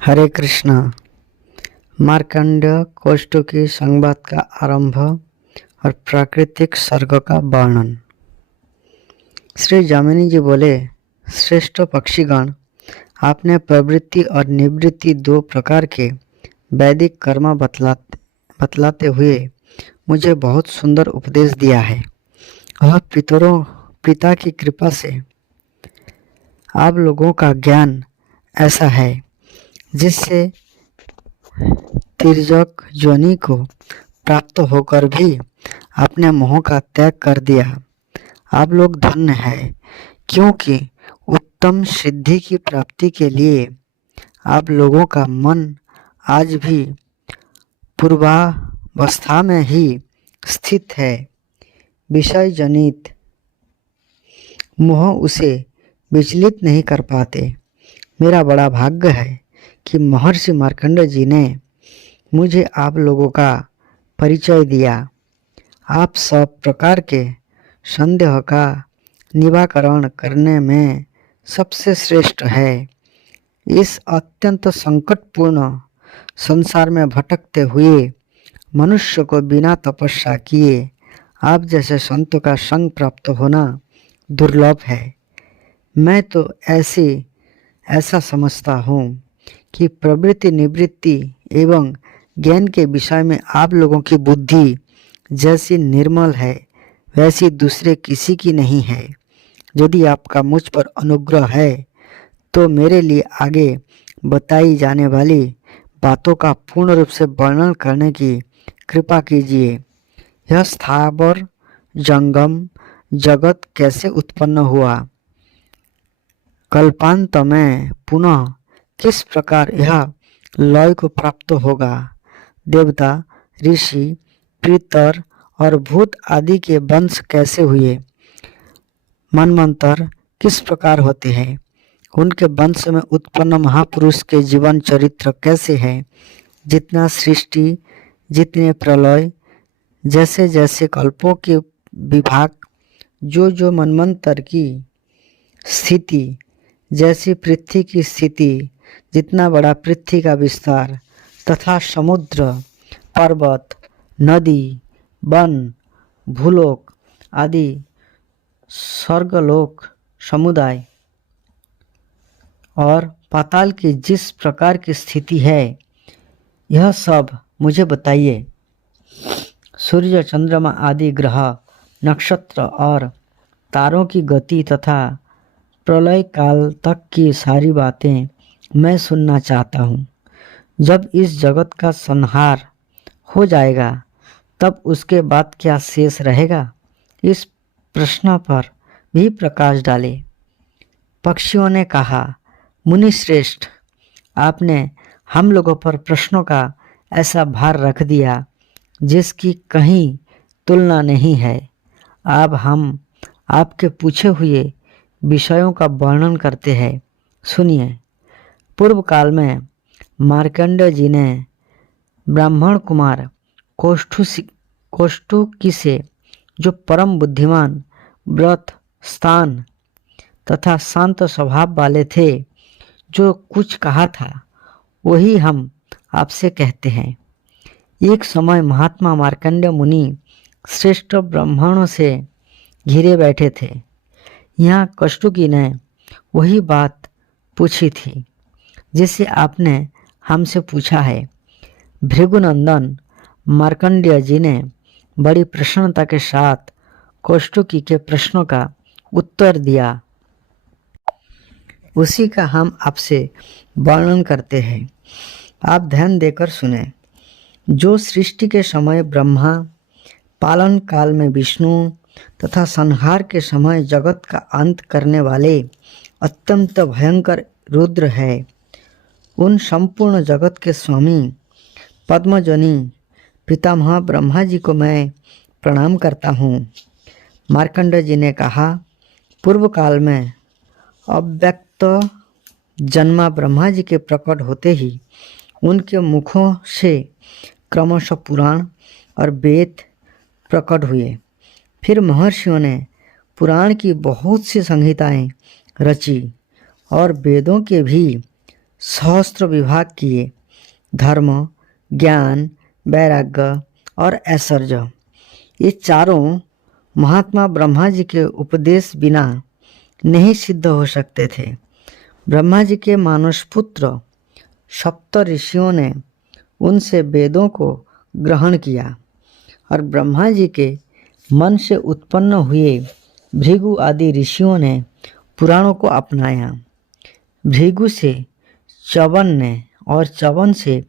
हरे कृष्णा। मार्कंडेय कोष्ठों की संवाद का आरंभ और प्राकृतिक सर्ग का वर्णन। श्री जामिनी जी बोले, श्रेष्ठ पक्षीगण, आपने प्रवृत्ति और निवृत्ति दो प्रकार के वैदिक कर्म बतलाते हुए मुझे बहुत सुंदर उपदेश दिया है। वह पिता की कृपा से आप लोगों का ज्ञान ऐसा है जिससे तिर्यक योनि को प्राप्त होकर भी अपने मोह का त्याग कर दिया। आप लोग धन्य हैं, क्योंकि उत्तम सिद्धि की प्राप्ति के लिए आप लोगों का मन आज भी पूर्वावस्था में ही स्थित है। विषय जनित मोह उसे विचलित नहीं कर पाते। मेरा बड़ा भाग्य है कि महर्षि मार्कंडेय जी ने मुझे आप लोगों का परिचय दिया। आप सब प्रकार के संदेह का निवारण करने में सबसे श्रेष्ठ है। इस अत्यंत संकटपूर्ण संसार में भटकते हुए मनुष्य को बिना तपस्या किए आप जैसे संतों का संग प्राप्त होना दुर्लभ है। मैं तो ऐसा समझता हूँ कि प्रवृत्ति निवृत्ति एवं ज्ञान के विषय में आप लोगों की बुद्धि जैसी निर्मल है वैसी दूसरे किसी की नहीं है। यदि आपका मुझ पर अनुग्रह है तो मेरे लिए आगे बताई जाने वाली बातों का पूर्ण रूप से वर्णन करने की कृपा कीजिए। यह स्थावर जंगम जगत कैसे उत्पन्न हुआ, कल्पांत में पुनः किस प्रकार यह लय को प्राप्त होगा, देवता ऋषि पितर और भूत आदि के वंश कैसे हुए, मनमंत्र किस प्रकार होते हैं, उनके वंश में उत्पन्न महापुरुष के जीवन चरित्र कैसे है, जितना सृष्टि जितने प्रलय जैसे जैसे कल्पों के विभाग जो मनमंत्र की स्थिति जैसी पृथ्वी की स्थिति, जितना बड़ा पृथ्वी का विस्तार तथा समुद्र पर्वत नदी वन भूलोक आदि स्वर्गलोक समुदाय और पाताल की जिस प्रकार की स्थिति है, यह सब मुझे बताइए। सूर्य चंद्रमा आदि ग्रह नक्षत्र और तारों की गति तथा प्रलय काल तक की सारी बातें मैं सुनना चाहता हूँ। जब इस जगत का संहार हो जाएगा तब उसके बाद क्या शेष रहेगा, इस प्रश्न पर भी प्रकाश डाले। पक्षियों ने कहा, मुनि श्रेष्ठ, आपने हम लोगों पर प्रश्नों का ऐसा भार रख दिया जिसकी कहीं तुलना नहीं है। अब हम आपके पूछे हुए विषयों का वर्णन करते हैं, सुनिए। पूर्व काल में मार्कंडेय जी ने ब्राह्मण कुमार कौष्टुकी से, जो परम बुद्धिमान व्रत स्थान तथा शांत स्वभाव वाले थे, जो कुछ कहा था वही हम आपसे कहते हैं। एक समय महात्मा मार्कंडेय मुनि श्रेष्ठ ब्राह्मणों से घिरे बैठे थे। यहाँ कौष्टुकी ने वही बात पूछी थी जिसे आपने हमसे पूछा है। भृगुनंदन मार्कंडेय जी ने बड़ी प्रसन्नता के साथ कौष्टुकी के प्रश्नों का उत्तर दिया। उसी का हम आपसे वर्णन करते हैं, आप ध्यान देकर सुने। जो सृष्टि के समय ब्रह्मा, पालन काल में विष्णु तथा संहार के समय जगत का अंत करने वाले अत्यंत भयंकर रुद्र है, उन संपूर्ण जगत के स्वामी पद्मजनी पितामह ब्रह्मा जी को मैं प्रणाम करता हूँ। मार्कंडेय जी ने कहा, पूर्व काल में अव्यक्त जन्मा ब्रह्मा जी के प्रकट होते ही उनके मुखों से क्रमशः पुराण और वेद प्रकट हुए। फिर महर्षियों ने पुराण की बहुत सी संहिताएं रची और वेदों के भी सहस्त्र विभाग किए, धर्म, ज्ञान, वैराग्य और ऐश्वर्य। ये चारों महात्मा ब्रह्मा जी के उपदेश बिना नहीं सिद्ध हो सकते थे। ब्रह्मा जी के मानस पुत्र सप्त ऋषियों ने उनसे वेदों को ग्रहण किया और ब्रह्मा जी के मन से उत्पन्न हुए भृगु आदि ऋषियों ने पुराणों को अपनाया। भृगु से च्यवन ने और च्यवन से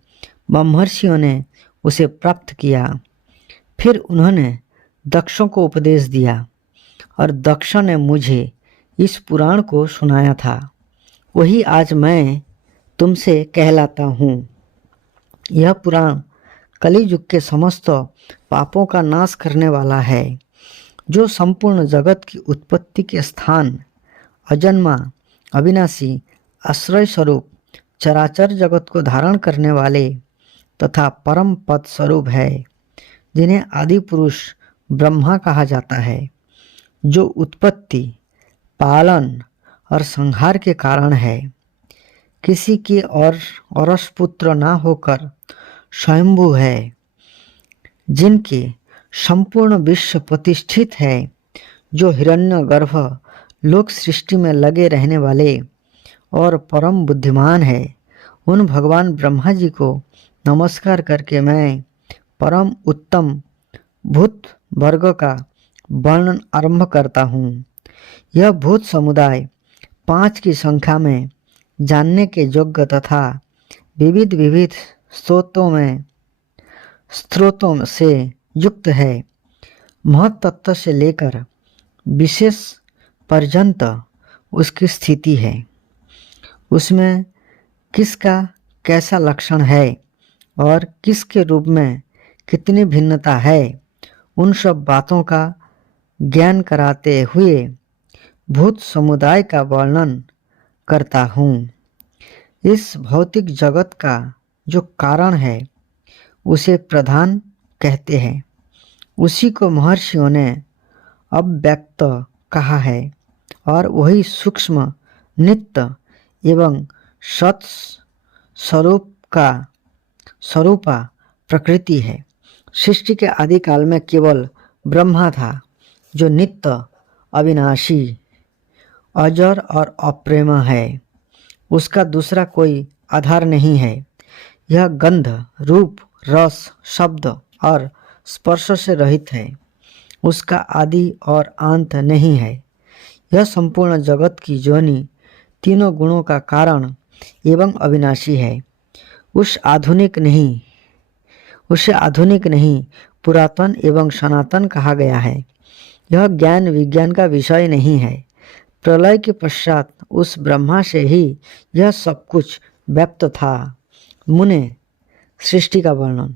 ब्रह्मर्षियों ने उसे प्राप्त किया। फिर उन्होंने दक्षों को उपदेश दिया और दक्ष ने मुझे इस पुराण को सुनाया था। वही आज मैं तुमसे कहलाता हूँ। यह पुराण कली युग के समस्त पापों का नाश करने वाला है, जो संपूर्ण जगत की उत्पत्ति के स्थान, अजन्मा, अविनाशी, आश्रय स्वरूप, चराचर जगत को धारण करने वाले तथा परम पद स्वरूप है, जिन्हें आदि पुरुष ब्रह्मा कहा जाता है, जो उत्पत्ति, पालन और संहार के कारण है। किसी के और औरस पुत्र ना होकर स्वयंभू है, जिनके संपूर्ण विश्व प्रतिष्ठित है, जो हिरण्यगर्भ लोक सृष्टि में लगे रहने वाले और परम बुद्धिमान है। उन भगवान ब्रह्मा जी को नमस्कार करके मैं परम उत्तम भूत वर्ग का वर्णन आरंभ करता हूँ। यह भूत समुदाय 5 की संख्या में जानने के योग्य तथा विविध विविध स्रोतों से युक्त है। महत तत्व से लेकर विशेष पर्यंत उसकी स्थिति है। उसमें किसका कैसा लक्षण है और किसके रूप में कितनी भिन्नता है, उन सब बातों का ज्ञान कराते हुए भूत समुदाय का वर्णन करता हूँ। इस भौतिक जगत का जो कारण है उसे प्रधान कहते हैं। उसी को महर्षियों ने अव्यक्त कहा है और वही सूक्ष्म, नित्य एवं सत स्वरूपा प्रकृति है। सृष्टि के आदि काल में केवल ब्रह्मा था, जो नित्य, अविनाशी, अजर और अप्रेम है। उसका दूसरा कोई आधार नहीं है। यह गंध, रूप, रस, शब्द और स्पर्श से रहित है। उसका आदि और अंत नहीं है। यह संपूर्ण जगत की जोनि, तीनों गुणों का कारण एवं अविनाशी है। उसे आधुनिक नहीं, पुरातन एवं सनातन कहा गया है। यह ज्ञान विज्ञान का विषय नहीं है। प्रलय के पश्चात उस ब्रह्मा से ही यह सब कुछ व्यक्त था। मुने, सृष्टि का वर्णन।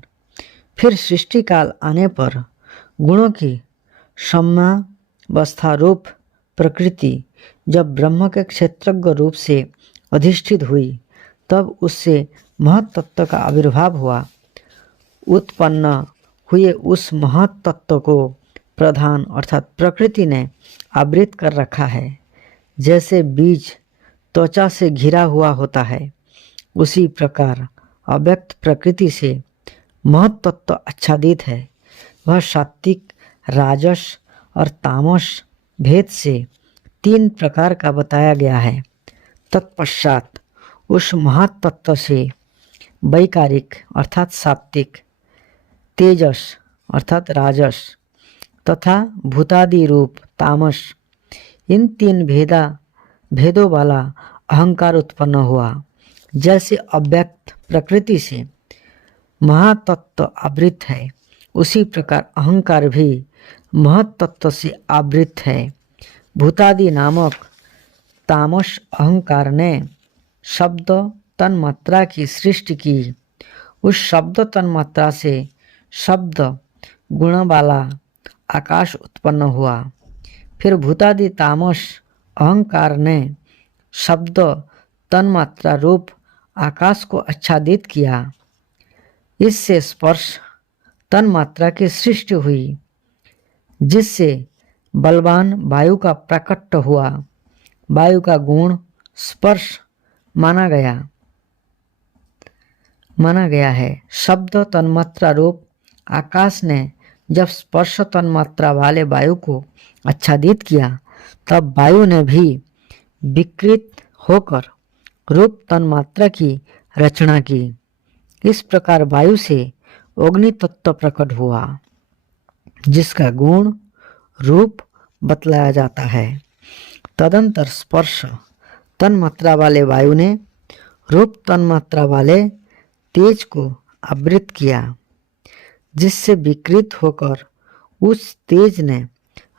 फिर सृष्टि काल आने पर गुणों की साम्यावस्था रूप प्रकृति जब ब्रह्म के क्षेत्रज्ञ रूप से अधिष्ठित हुई, तब उससे महत तत्व का आविर्भाव हुआ। उत्पन्न हुए उस महत तत्व को प्रधान अर्थात प्रकृति ने आवृत कर रखा है। जैसे बीज त्वचा से घिरा हुआ होता है, उसी प्रकार अव्यक्त प्रकृति से महत तत्व आच्छादित है। वह सात्विक, राजस और तामस भेद से 3 प्रकार का बताया गया है। तत्पश्चात उस महत तत्व से वैकारिक अर्थात सात्विक, तेजस अर्थात राजस तथा भूतादि रूप तामस, इन 3 भेदों वाला अहंकार उत्पन्न हुआ। जैसे अव्यक्त प्रकृति से महातत्व आवृत है, उसी प्रकार अहंकार भी महत्तत्व से आवृत है। भूतादि नामक तामस अहंकार ने शब्द तन्मात्रा की सृष्टि की। उस शब्द तन्मात्रा से शब्द गुण वाला आकाश उत्पन्न हुआ। फिर भूतादि तामस अहंकार ने शब्द तन्मात्रा रूप आकाश को आच्छादित किया। इससे स्पर्श तन्मात्रा की सृष्टि हुई, जिससे बलवान वायु का प्रकट हुआ। वायु का गुण स्पर्श माना गया। माना गया है। शब्द तन्मात्रा रूप आकाश ने जब स्पर्श तन्मात्रा वाले वायु को आच्छादित किया, तब वायु ने भी विकृत होकर रूप तन्मात्रा की रचना की। इस प्रकार वायु से अग्नि तत्व प्रकट हुआ, जिसका गुण रूप बतलाया जाता है। तदंतर स्पर्श तन्मात्रा वाले वायु ने रूप तन्मात्रा वाले तेज को आवृत किया, जिससे विकृत होकर उस तेज ने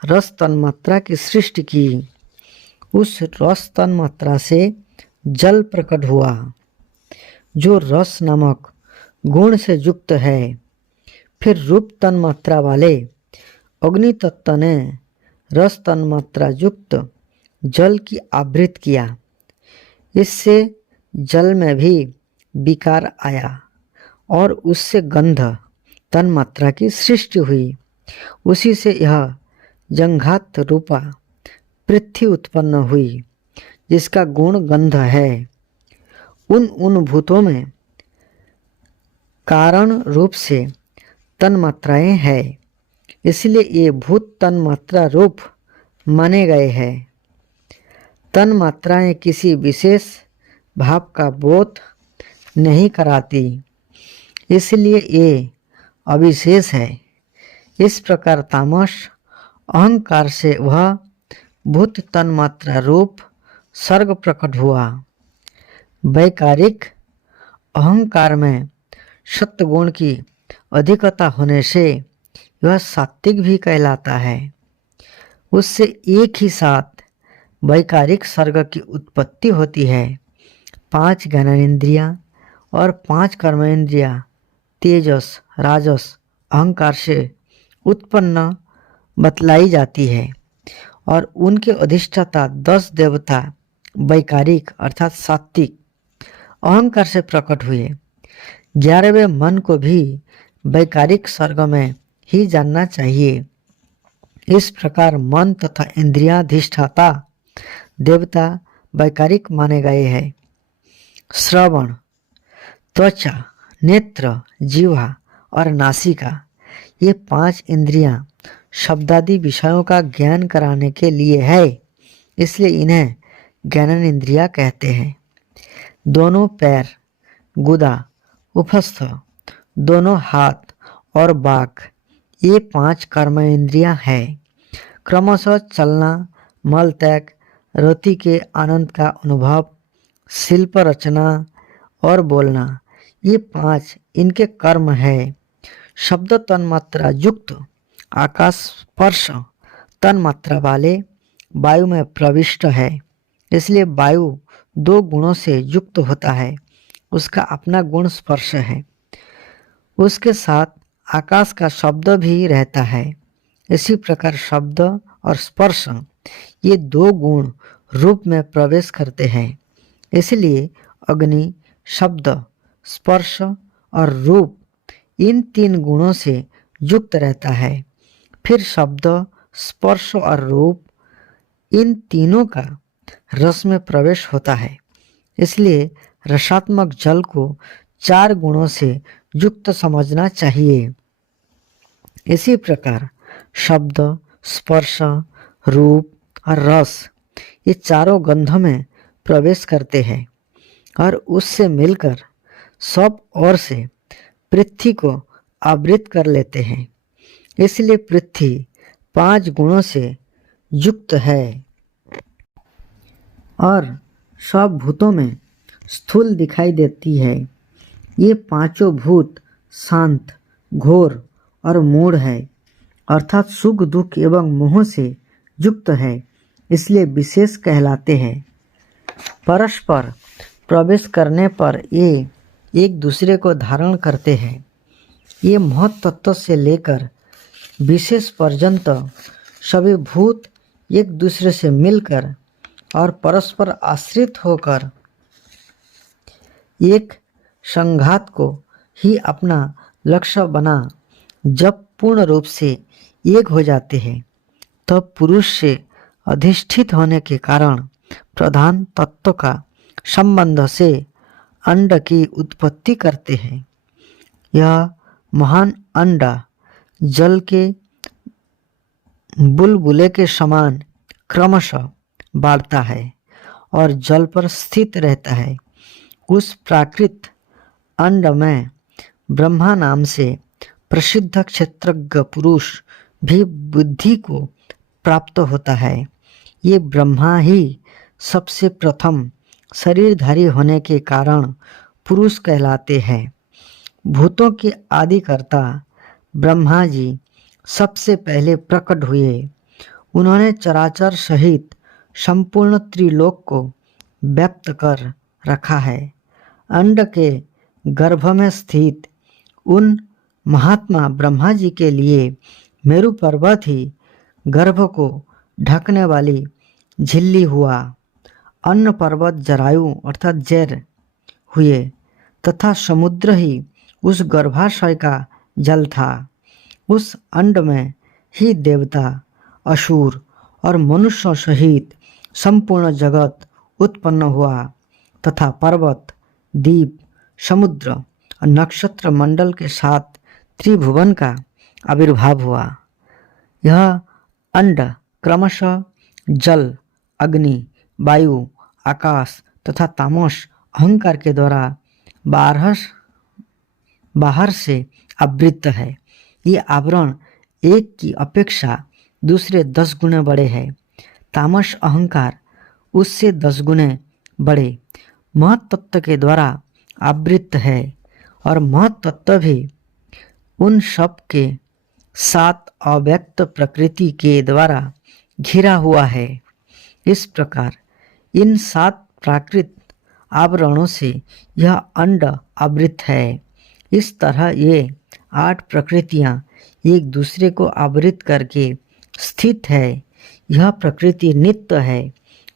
रस तन्मात्रा की सृष्टि की। उस रस तन्मात्रा से जल प्रकट हुआ, जो रस नामक गुण से युक्त है। फिर रूप तन्मात्रा वाले अग्नि तत्व ने रस तन्मात्रा युक्त जल की आवृत किया। इससे जल में भी विकार आया और उससे गंध तन्मात्रा की सृष्टि हुई। उसी से यह जंघात रूपा पृथ्वी उत्पन्न हुई, जिसका गुण गंध है। उन भूतों में कारण रूप से तन्मात्राएं हैं, इसलिए ये भूत तन्मात्रा रूप माने गए हैं। तन्मात्राएं किसी विशेष भाव का बोध नहीं कराती, इसलिए ये अविशेष है। इस प्रकार तामस अहंकार से वह भूत तन्मात्रा रूप सर्ग प्रकट हुआ। वैकारिक अहंकार में सत्वगुण की अधिकता होने से यह सात्विक भी कहलाता है। उससे एक ही साथ वैकारिक सर्ग की उत्पत्ति होती है। 5 ज्ञानेंद्रियां और 5 कर्मेंद्रियां तेजस, राजस, अहंकार से उत्पन्न बतलाई जाती है और उनके अधिष्ठाता 10 देवता वैकारिक अर्थात सात्विक अहंकार से प्रकट हुए। 11वें मन को भी वैकारिक सर्ग में ही जानना चाहिए। इस प्रकार मन तथा इंद्रियाधिष्ठाता देवता वैकारिक माने गए हैं। श्रवण, त्वचा, नेत्र, जिह्वा और नासिका, ये 5 इंद्रियां शब्दादि विषयों का ज्ञान कराने के लिए है, इसलिए इन्हें ज्ञानेंद्रियां कहते हैं। दोनों पैर, गुदा, उपस्थ, दोनों हाथ और बाक, ये 5 कर्मेंद्रियां हैं। क्रमशः चलना, मल त्याग, रति के आनंद का अनुभव, शिल्प रचना और बोलना, ये 5 इनके कर्म है। शब्द तन्मात्रा युक्त आकाश स्पर्श तन्मात्रा वाले वायु में प्रविष्ट है, इसलिए वायु 2 गुणों से युक्त होता है। उसका अपना गुण स्पर्श है, उसके साथ आकाश का शब्द भी रहता है। इसी प्रकार शब्द और स्पर्श ये 2 गुण रूप में प्रवेश करते हैं, इसलिए अग्नि शब्द, स्पर्श और रूप इन 3 गुणों से युक्त रहता है। फिर शब्द, स्पर्श और रूप इन तीनों का रस में प्रवेश होता है, इसलिए रसात्मक जल को 4 गुणों से युक्त समझना चाहिए। इसी प्रकार शब्द, स्पर्श, रूप और रस ये चारों गंध में प्रवेश करते हैं और उससे मिलकर सब ओर से पृथ्वी को आवृत कर लेते हैं। इसलिए पृथ्वी 5 गुणों से युक्त है और सब भूतों में स्थूल दिखाई देती है। ये 5 भूत शांत, घोर और मूढ़ है, अर्थात सुख, दुख एवं मोह से युक्त है, इसलिए विशेष कहलाते हैं। परस्पर प्रवेश करने पर ये एक दूसरे को धारण करते हैं। ये महत् तत्व से लेकर विशेष पर्यंत सभी भूत एक दूसरे से मिलकर और परस्पर आश्रित होकर एक संघात को ही अपना लक्ष्य बना जब पूर्ण रूप से एक हो जाते हैं, तब पुरुष से अधिष्ठित होने के कारण प्रधान तत्व का संबंध से अंड की उत्पत्ति करते हैं। यह महान अंड जल के बुलबुले के समान क्रमशः बढ़ता है और जल पर स्थित रहता है। उस प्राकृत अंड में ब्रह्मा नाम से प्रसिद्ध क्षेत्रज्ञ पुरुष भी बुद्धि को प्राप्त होता है। ये ब्रह्मा ही सबसे प्रथम शरीरधारी होने के कारण पुरुष कहलाते हैं। भूतों के आदिकर्ता ब्रह्मा जी सबसे पहले प्रकट हुए। उन्होंने चराचर सहित संपूर्ण त्रिलोक को व्याप्त कर रखा है। अंड के गर्भ में स्थित उन महात्मा ब्रह्मा जी के लिए मेरु पर्वत ही गर्भ को ढकने वाली झिल्ली हुआ। अन्न पर्वत जरायु अर्थात जैर हुए तथा समुद्र ही उस गर्भाशय का जल था। उस अंड में ही देवता, असुर और मनुष्यों सहित संपूर्ण जगत उत्पन्न हुआ तथा पर्वत, द्वीप, समुद्र और नक्षत्र मंडल के साथ त्रिभुवन का आविर्भाव हुआ। यह अंड क्रमशः जल, अग्नि, वायु, आकाश तथा तामस अहंकार के द्वारा बाहर से आवृत है। ये आवरण एक की अपेक्षा दूसरे 10 गुने बड़े हैं। तामस अहंकार उससे 10 गुने बड़े महत तत्व के द्वारा आवृत है और महत तत्व भी उन सब के सात अव्यक्त प्रकृति के द्वारा घिरा हुआ है। इस प्रकार इन 7 प्राकृत आवरणों से यह अंड आवृत है। इस तरह ये 8 प्रकृतियां एक दूसरे को आवृत करके स्थित है। यह प्रकृति नित्य है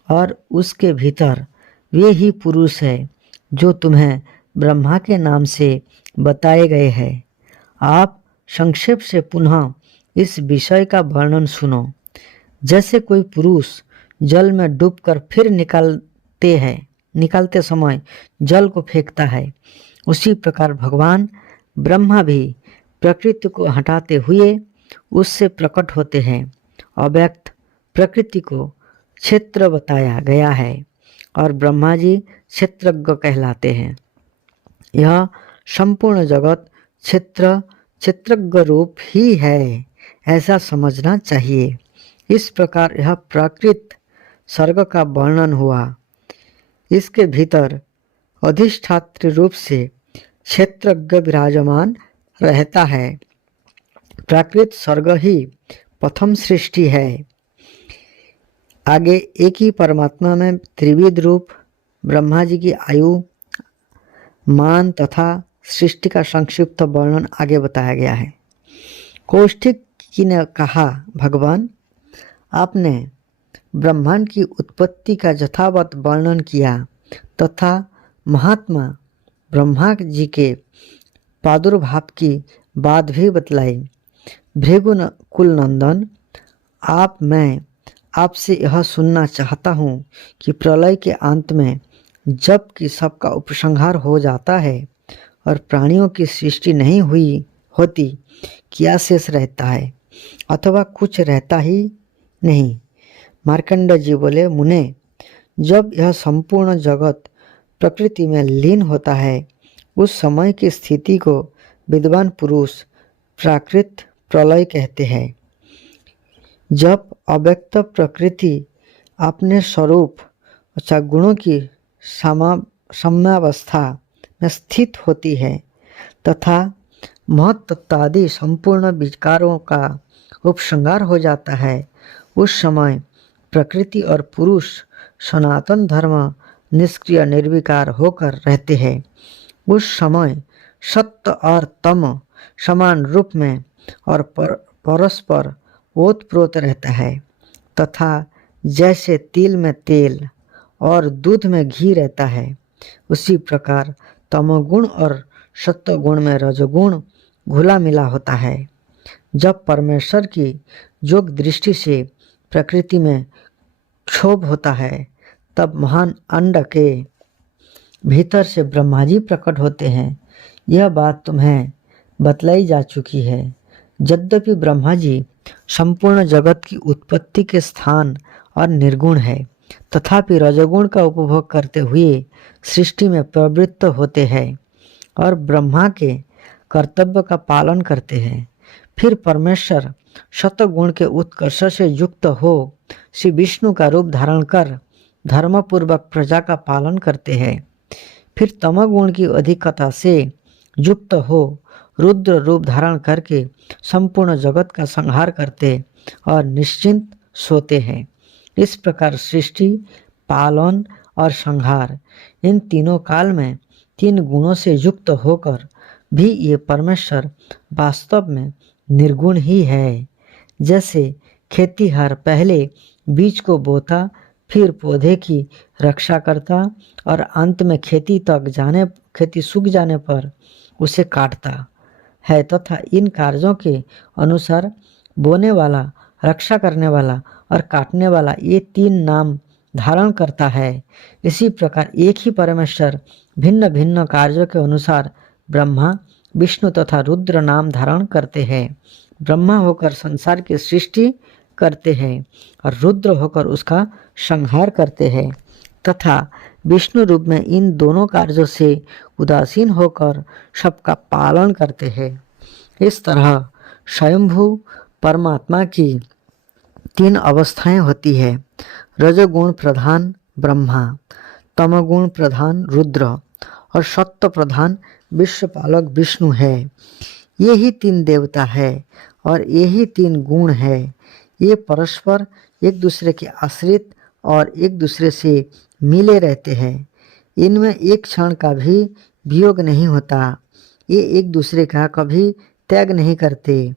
और उसके भीतर वे ही पुरुष है जो तुम्हें ब्रह्मा के नाम से बताए गए हैं। आप संक्षेप से पुनः इस विषय का वर्णन सुनो। जैसे कोई पुरुष जल में डूबकर फिर निकालते समय जल को फेंकता है, उसी प्रकार भगवान ब्रह्मा भी प्रकृति को हटाते हुए उससे प्रकट होते हैं। अव्यक्त प्रकृति को क्षेत्र बताया गया है और ब्रह्मा जी क्षेत्रज्ञ कहलाते हैं। यह संपूर्ण जगत क्षेत्रज्ञ रूप ही है, ऐसा समझना चाहिए। इस प्रकार यह प्राकृत सर्ग का वर्णन हुआ। इसके भीतर अधिष्ठात्री रूप से क्षेत्रज्ञ विराजमान रहता है। प्राकृत सर्ग ही प्रथम सृष्टि है। आगे एक ही परमात्मा में त्रिविध रूप ब्रह्मा जी की आयु, मान तथा सृष्टि का संक्षिप्त वर्णन आगे बताया गया है। कौशिक जी ने कहा, भगवान आपने ब्रह्मांड की उत्पत्ति का यथावत वर्णन किया तथा महात्मा ब्रह्मा जी के प्रादुर्भाव की बात भी बतलाई। भृगु कुल नंदन, मैं आपसे यह सुनना चाहता हूँ कि प्रलय के अंत में जब कि सबका उपसंहार हो जाता है और प्राणियों की सृष्टि नहीं होती, क्या शेष रहता है अथवा कुछ रहता ही नहीं। मार्कंड जी बोले, मुने, जब यह संपूर्ण जगत प्रकृति में लीन होता है, उस समय की स्थिति को विद्वान पुरुष प्राकृत प्रलय कहते हैं। जब अव्यक्त प्रकृति अपने स्वरूप अथवा गुणों की साम्यावस्था में स्थित होती है तथा महत्त्वादि संपूर्ण विकारों का उपसंहार हो जाता है, उस समय प्रकृति और पुरुष सनातन धर्म निष्क्रिय निर्विकार होकर रहते हैं। उस समय सत्य और तम समान रूप में और परस्पर ओतप्रोत रहता है तथा जैसे तिल में तेल और दूध में घी रहता है, उसी प्रकार तमोगुण और सत्वगुण में रजोगुण घुला मिला होता है। जब परमेश्वर की योग दृष्टि से प्रकृति में क्षोभ होता है, तब महान अंड के भीतर से ब्रह्मा जी प्रकट होते हैं। यह बात तुम्हें बतलाई जा चुकी है। यद्यपि ब्रह्मा जी संपूर्ण जगत की उत्पत्ति के स्थान और निर्गुण है, तथापि रजोगुण का उपभोग करते हुए सृष्टि में प्रवृत्त होते हैं और ब्रह्मा के कर्तव्य का पालन करते हैं। फिर परमेश्वर शतगुण के उत्कर्ष से युक्त हो श्री विष्णु का रूप धारण कर धर्मपूर्वक प्रजा का पालन करते हैं। फिर तमोगुण की अधिकता से युक्त हो रुद्र रूप धारण करके संपूर्ण जगत का संहार करते और निश्चिंत सोते हैं। इस प्रकार सृष्टि, पालन और संहार, इन तीनों काल में तीन गुणों से युक्त होकर भी ये परमेश्वर वास्तव में निर्गुण ही है। जैसे खेतीहर पहले बीज को बोता, फिर पौधे की रक्षा करता और अंत में खेती सूख जाने पर उसे काटता है, तथा इन कार्यों के अनुसार बोने वाला, रक्षा करने वाला और काटने वाला ये तीन नाम धारण करता है। इसी प्रकार एक ही परमेश्वर भिन्न भिन्न कार्यों के अनुसार ब्रह्मा, विष्णु तथा रुद्र नाम धारण करते हैं। ब्रह्मा होकर संसार की सृष्टि करते हैं और रुद्र होकर उसका संहार करते हैं, तथा विष्णु रूप में इन दोनों कार्यों से उदासीन होकर सबका पालन करते हैं। इस तरह स्वयंभू परमात्मा की तीन अवस्थाएं होती है। रजोगुण प्रधान ब्रह्मा, तमोगुण प्रधान रुद्र और सत्व प्रधान विश्वपालक विष्णु है। ये ही तीन देवता है और यही तीन गुण है। ये परस्पर एक दूसरे के आश्रित और एक दूसरे से मिले रहते हैं। इनमें एक क्षण का भी वियोग नहीं होता। ये एक दूसरे का कभी त्याग नहीं करते।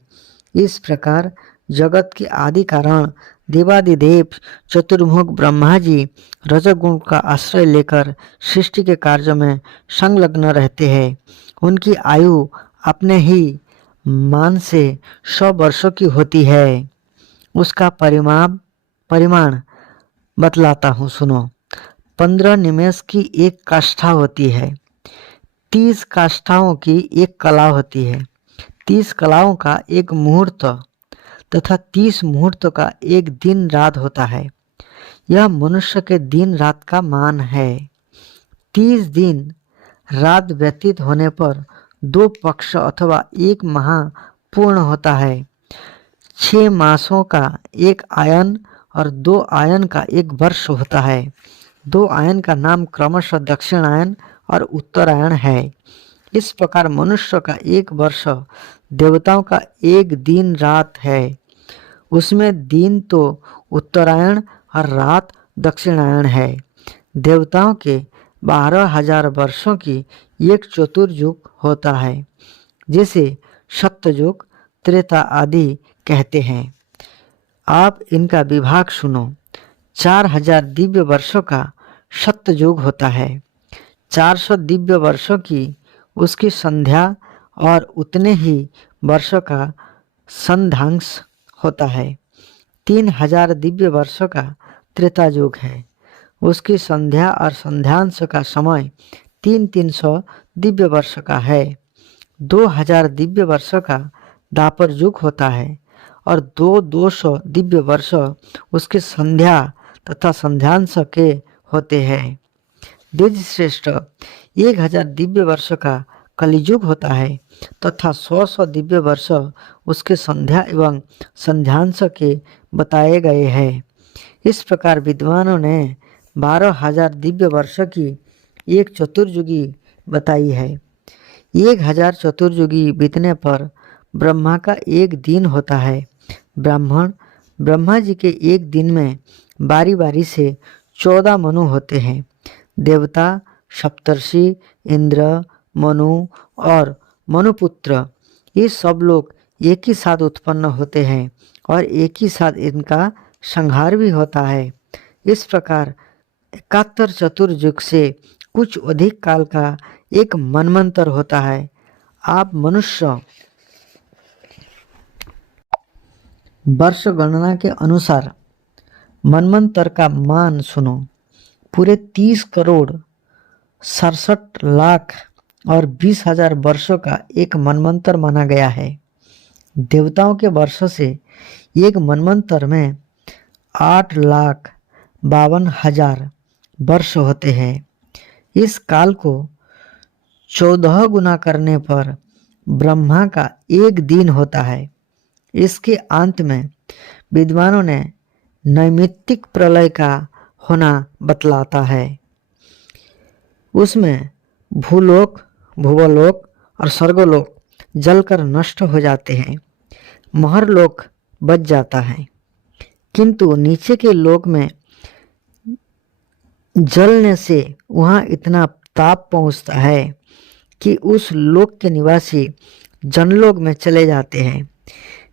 इस प्रकार जगत के आदि कारण देवादिदेव चतुर्मुख ब्रह्मा जी रजोगुण का आश्रय लेकर सृष्टि के कार्य में संलग्न रहते हैं। उनकी आयु अपने ही मान से 100 वर्षों की होती है। उसका परिमाण बतलाता हूँ, सुनो। 15 निमेष की एक काष्ठा होती है। 30 काष्ठाओं की एक कला होती है। 30 कलाओं का एक मुहूर्त तथा 30 मुहूर्तों का एक दिन रात होता है। यह मनुष्य के दिन रात का मान है। 30 दिन रात व्यतीत होने पर 2 पक्ष अथवा 1 माह पूर्ण होता है। 6 मासों का एक आयन और 2 आयन का एक वर्ष होता है। 2 आयन का नाम क्रमशः दक्षिणायन और उत्तरायण है। इस प्रकार मनुष्य का एक वर्ष देवताओं का एक दिन रात है। उसमें दिन तो उत्तरायण और रात दक्षिणायन है। देवताओं के 12,000 वर्षों की एक चतुर्युग होता है, जिसे सत्ययुग, त्रेता आदि कहते हैं। आप इनका विभाग सुनो। 4,000 दिव्य वर्षों का सत्ययुग होता है। 400 दिव्य वर्षों की उसकी संध्या और उतने ही वर्षों का संध्यांश होता है। 3,000 दिव्य वर्षों का त्रेता युग है। उसकी संध्या और संध्यांश का समय 300 दिव्य वर्ष का है। 2,000 दिव्य वर्षों का दापर युग होता है और 200 दिव्य वर्ष उसके संध्या तथा संध्यांश के होते हैं। द्विज श्रेष्ठ, 1,000 दिव्य वर्ष का कलियुग होता है तथा 100 दिव्य वर्ष उसके संध्या एवं संध्यांश के बताए गए हैं। इस प्रकार विद्वानों ने 12,000 दिव्य वर्ष की एक चतुर्युगी बताई है। 1,000 चतुर्युगी बीतने पर ब्रह्मा का एक दिन होता है। ब्रह्मा जी के एक दिन में बारी बारी से 14 मनु होते हैं। देवता, सप्तर्षि, इंद्र, मनु और मनुपुत्र, ये सब लोग एक ही साथ उत्पन्न होते हैं और एक ही साथ इनका संहार भी होता है। इस प्रकार 71 चतुर्युग से कुछ अधिक काल का एक मनमंत्र होता है। आप मनुष्य वर्ष गणना के अनुसार मनमंत्र का मान सुनो। पूरे 30 करोड़ 67 लाख और 20,000 वर्षों का एक मनवंतर माना गया है। देवताओं के वर्षों से एक मनवंतर में 8,52,000 वर्ष होते हैं। इस काल को 14 गुना करने पर ब्रह्मा का एक दिन होता है। इसके अंत में विद्वानों ने नैमित्तिक प्रलय का होना बतलाता है। उसमें भूलोक, भुवलोक और स्वर्गलोक जलकर नष्ट हो जाते हैं। महरलोक बच जाता है, किंतु नीचे के लोक में जलने से वहाँ इतना ताप पहुँचता है कि उस लोक के निवासी जनलोक में चले जाते हैं।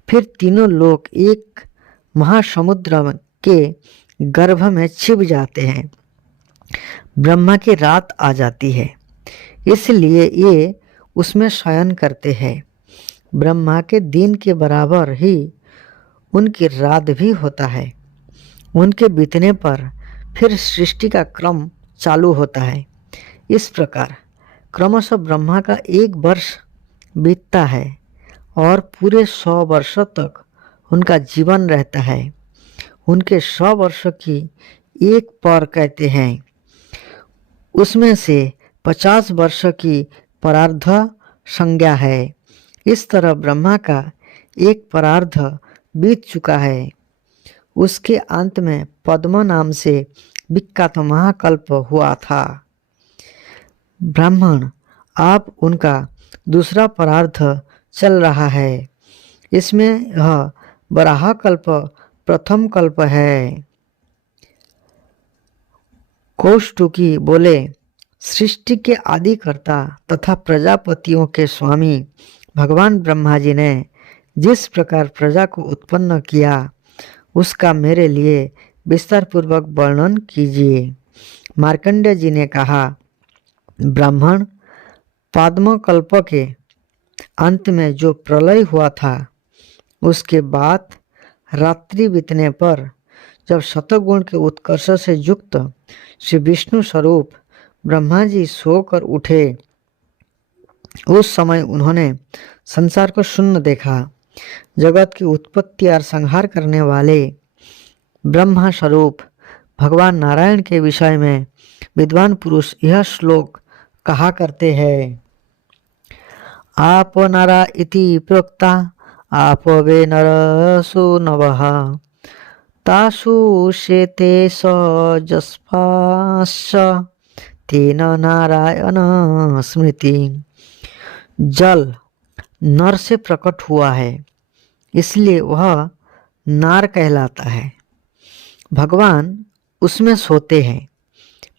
फिर तीनों लोक एक महासमुद्र के गर्भ में छिप जाते हैं। ब्रह्मा की रात आ जाती है, इसलिए ये उसमें शयन करते हैं। ब्रह्मा के दिन के बराबर ही उनकी रात भी होता है। उनके बीतने पर फिर सृष्टि का क्रम चालू होता है। इस प्रकार क्रमशः ब्रह्मा का एक वर्ष बीतता है और पूरे 100 वर्षों तक उनका जीवन रहता है। उनके 100 वर्षों की एक पौर कहते हैं। उसमें से 50 वर्षों की परार्ध संज्ञा है। इस तरह ब्रह्मा का एक परार्ध बीत चुका है। उसके अंत में पद्म नाम से विख्यात महाकल्प हुआ था। ब्राह्मण, आप उनका दूसरा परार्ध चल रहा है। इसमें यह बराह कल्प प्रथम कल्प है। कौष्टुकी बोले, सृष्टि के आदिकर्ता तथा प्रजापतियों के स्वामी भगवान ब्रह्मा जी ने जिस प्रकार प्रजा को उत्पन्न किया उसका मेरे लिए विस्तार पूर्वक वर्णन कीजिए। मार्कंडेय जी ने कहा, ब्राह्मण, पाद्मकल्प के अंत में जो प्रलय हुआ था उसके बाद रात्रि बीतने पर जब शतगुण के उत्कर्ष से युक्त श्री विष्णु स्वरूप ब्रह्मा जी सोकर उठे, उस समय उन्होंने संसार को शून्य देखा। जगत की उत्पत्ति और संहार करने वाले ब्रह्मा स्वरूप भगवान नारायण के विषय में विद्वान पुरुष यह श्लोक कहा करते हैं। आप नरा इति प्रोक्ता आप वे नरसु नवः तासु शेते सजस्पाश्च तेन नारायण स्मृति। जल नर से प्रकट हुआ है, इसलिए वह नार कहलाता है। भगवान उसमें सोते हैं।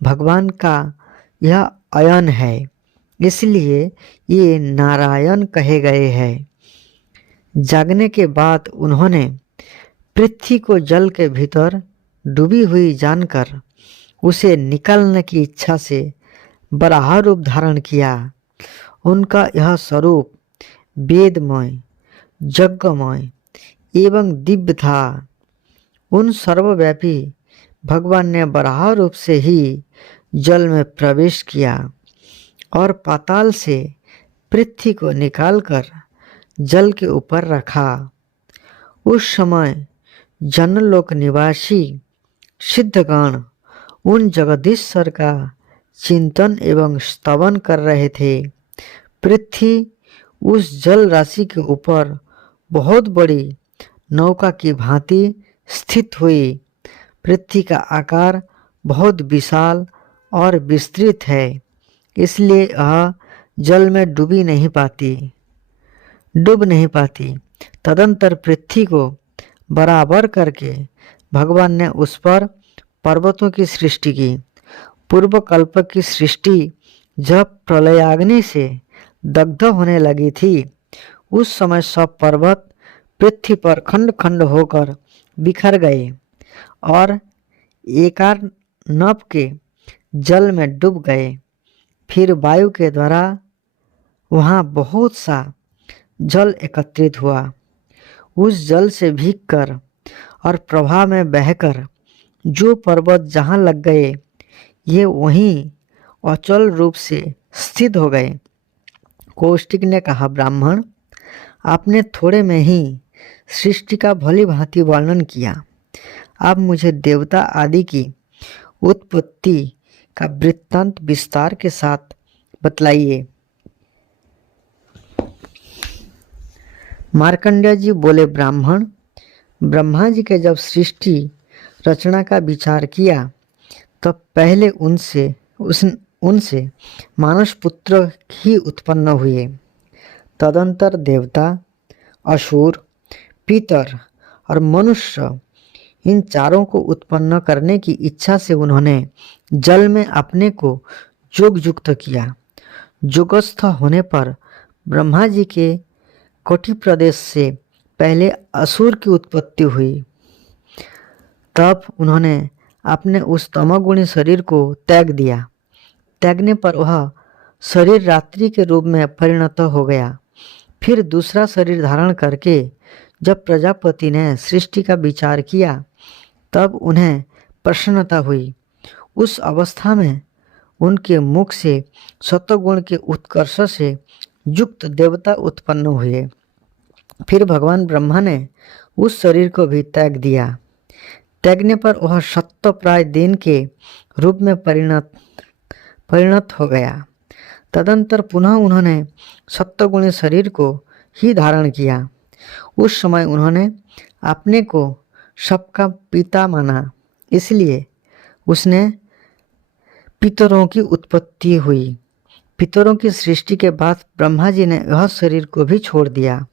भगवान का यह अयन है, इसलिए ये नारायण कहे गए हैं। जागने के बाद उन्होंने पृथ्वी को जल के भीतर डूबी हुई जानकर उसे निकालने की इच्छा से बराह रूप धारण किया। उनका यह स्वरूप वेदमय, यज्ञमय एवं दिव्य था। उन सर्वव्यापी भगवान ने बराह रूप से ही जल में प्रवेश किया और पाताल से पृथ्वी को निकालकर जल के ऊपर रखा। उस समय जनलोक निवासी सिद्धगण उन जगदीश्वर का चिंतन एवं स्तवन कर रहे थे। पृथ्वी उस जल राशि के ऊपर बहुत बड़ी नौका की भांति स्थित हुई। पृथ्वी का आकार बहुत विशाल और विस्तृत है, इसलिए यह जल में डूब नहीं पाती। तदंतर पृथ्वी को बराबर करके भगवान ने उस पर पर्वतों की सृष्टि की। पूर्व कल्प की सृष्टि जब प्रलयाग्नि से दग्ध होने लगी थी, उस समय सब पर्वत पृथ्वी पर खंड खंड होकर बिखर गए और एकार्नव के जल में डूब गए। फिर वायु के द्वारा वहाँ बहुत सा जल एकत्रित हुआ। उस जल से भीगकर और प्रवाह में बहकर जो पर्वत जहाँ लग गए, ये वहीं अचल रूप से स्थित हो गए। कौशिक ने कहा, ब्राह्मण, आपने थोड़े में ही सृष्टि का भली भांति वर्णन किया। आप मुझे देवता आदि की उत्पत्ति का वृत्तांत विस्तार के साथ बतलाइए। मार्कंडेय जी बोले, ब्राह्मण, ब्रह्मा जी के जब सृष्टि रचना का विचार किया तब पहले उनसे मानस पुत्र ही उत्पन्न हुए। तदंतर देवता, असुर, पितर और मनुष्य, इन चारों को उत्पन्न करने की इच्छा से उन्होंने जल में अपने को जोगयुक्त किया। जोगस्थ होने पर ब्रह्मा जी के कोटि प्रदेश से पहले असुर की उत्पत्ति हुई। तब उन्होंने अपने उस तमोगुणी शरीर को त्याग दिया। त्यागने पर वह शरीर रात्रि के रूप में परिणत हो गया। फिर दूसरा शरीर धारण करके जब प्रजापति ने सृष्टि का विचार किया तब उन्हें प्रसन्नता हुई। उस अवस्था में उनके मुख से सत्वगुण के उत्कर्ष से युक्त देवता उत्पन्न हुए। फिर भगवान ब्रह्मा ने उस शरीर को भी त्याग दिया। त्यागने पर वह सत्वप्राय दिन के रूप में परिणत हो गया। तदंतर पुनः उन्होंने सत्वगुणी शरीर को ही धारण किया। उस समय उन्होंने अपने को सबका पिता माना, इसलिए उसने पितरों की उत्पत्ति हुई। पितरों की सृष्टि के बाद ब्रह्मा जी ने वह शरीर को भी छोड़ दिया।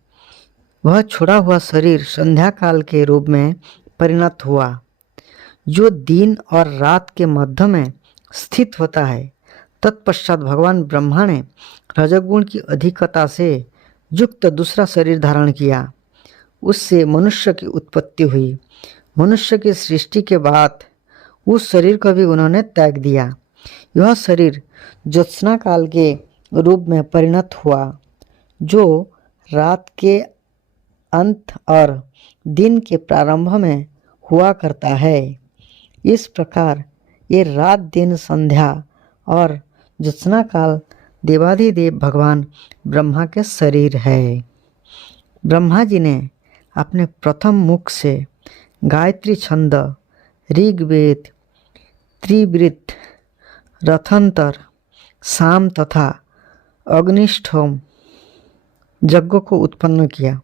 वह छोड़ा हुआ शरीर संध्या काल के रूप में परिणत हुआ, जो दिन और रात के मध्य में स्थित होता है। तत्पश्चात भगवान ब्रह्मा ने रजोगुण की अधिकता से युक्त दूसरा शरीर धारण किया। उससे मनुष्य की उत्पत्ति हुई। मनुष्य की सृष्टि के बाद उस शरीर को भी उन्होंने त्याग दिया। यह शरीर ज्योत्सना काल के रूप में परिणत हुआ, जो रात के अंत और दिन के प्रारंभ में हुआ करता है। इस प्रकार ये रात, दिन, संध्या और ज्योत्सना काल देवाधिदेव भगवान ब्रह्मा के शरीर है। ब्रह्मा जी ने अपने प्रथम मुख से गायत्री छंद, ऋग्वेद, त्रिवृत, रथंतर, साम तथा अग्निष्ठोम यज्ञों को उत्पन्न किया।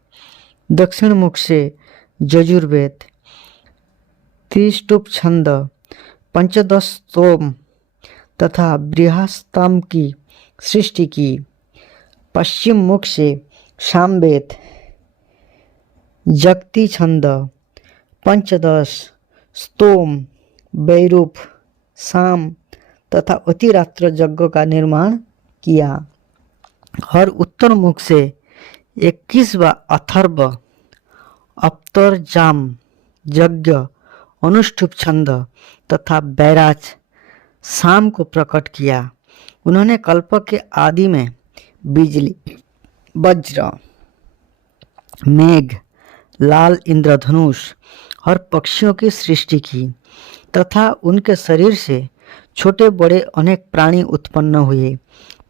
दक्षिण मुख से यजुर्वेद, त्रिष्टुप छंद, पंचदश स्तोम तथा बृहस्पति की सृष्टि की। पश्चिम मुख से सामवेद, जगती छंद, पंचदश स्तोम, वैरूप, साम तथा अतिरात्र यज्ञ का निर्माण किया। और उत्तर मुख से 21वां अथर्व अप्तरजाम यज्ञ, अनुष्ठुप छंद तथा बैराज शाम को प्रकट किया। उन्होंने कल्प के आदि में बिजली, वज्र, मेघ, लाल इंद्रधनुष और पक्षियों की सृष्टि की तथा उनके शरीर से छोटे बड़े अनेक प्राणी उत्पन्न हुए।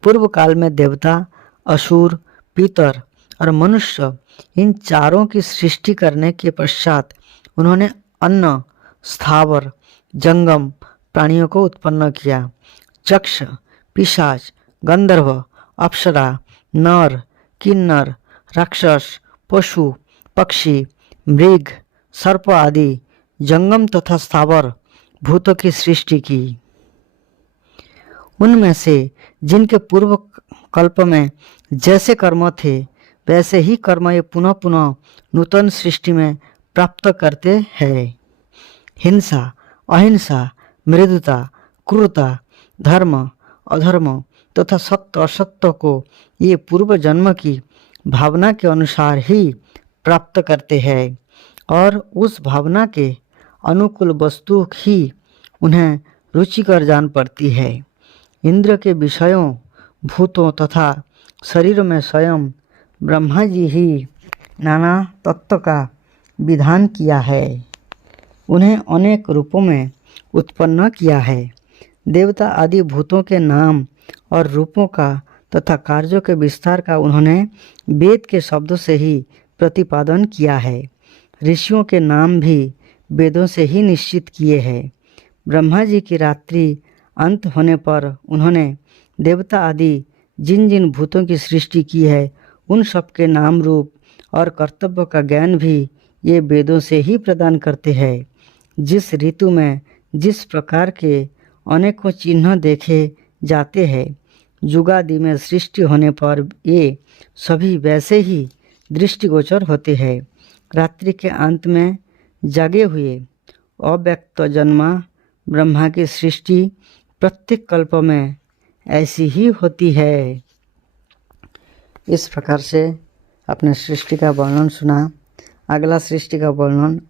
पूर्व काल में देवता, असुर, पितर और मनुष्य, इन चारों की सृष्टि करने के पश्चात उन्होंने अन्न, स्थावर, जंगम प्राणियों को उत्पन्न किया। चक्ष, पिशाच, गंधर्व, अप्सरा, नर, किन्नर, राक्षस, पशु, पक्षी, मृग, सर्प आदि जंगम तथा स्थावर भूतों की सृष्टि की। उनमें से जिनके पूर्व कल्प में जैसे कर्म थे वैसे ही कर्म ये पुनः पुनः नूतन सृष्टि में प्राप्त करते हैं। हिंसा, अहिंसा, मृदुता, क्रूरता, धर्म, अधर्म तथा सत्य असत्य को ये पूर्व जन्म की भावना के अनुसार ही प्राप्त करते हैं और उस भावना के अनुकूल वस्तु ही उन्हें रुचिकर जान पड़ती है। इंद्र के विषयों, भूतों तथा शरीर में स्वयं ब्रह्मा जी ही नाना तत्व का विधान किया है। उन्हें अनेक रूपों में उत्पन्न किया है। देवता आदि भूतों के नाम और रूपों का तथा कार्यों के विस्तार का उन्होंने वेद के शब्दों से ही प्रतिपादन किया है। ऋषियों के नाम भी वेदों से ही निश्चित किए हैं। ब्रह्मा जी की रात्रि अंत होने पर उन्होंने देवता आदि जिन जिन भूतों की सृष्टि की है उन सब के नाम रूप और कर्तव्य का ज्ञान भी ये वेदों से ही प्रदान करते हैं। जिस ऋतु में जिस प्रकार के अनेकों चिन्ह देखे जाते हैं, युगादि में सृष्टि होने पर ये सभी वैसे ही दृष्टिगोचर होते हैं। रात्रि के अंत में जगे हुए अव्यक्त जन्मा ब्रह्मा की सृष्टि प्रत्येक कल्प में ऐसी ही होती है। इस प्रकार से अपने सृष्टि का वर्णन सुना। अगला सृष्टि का वर्णन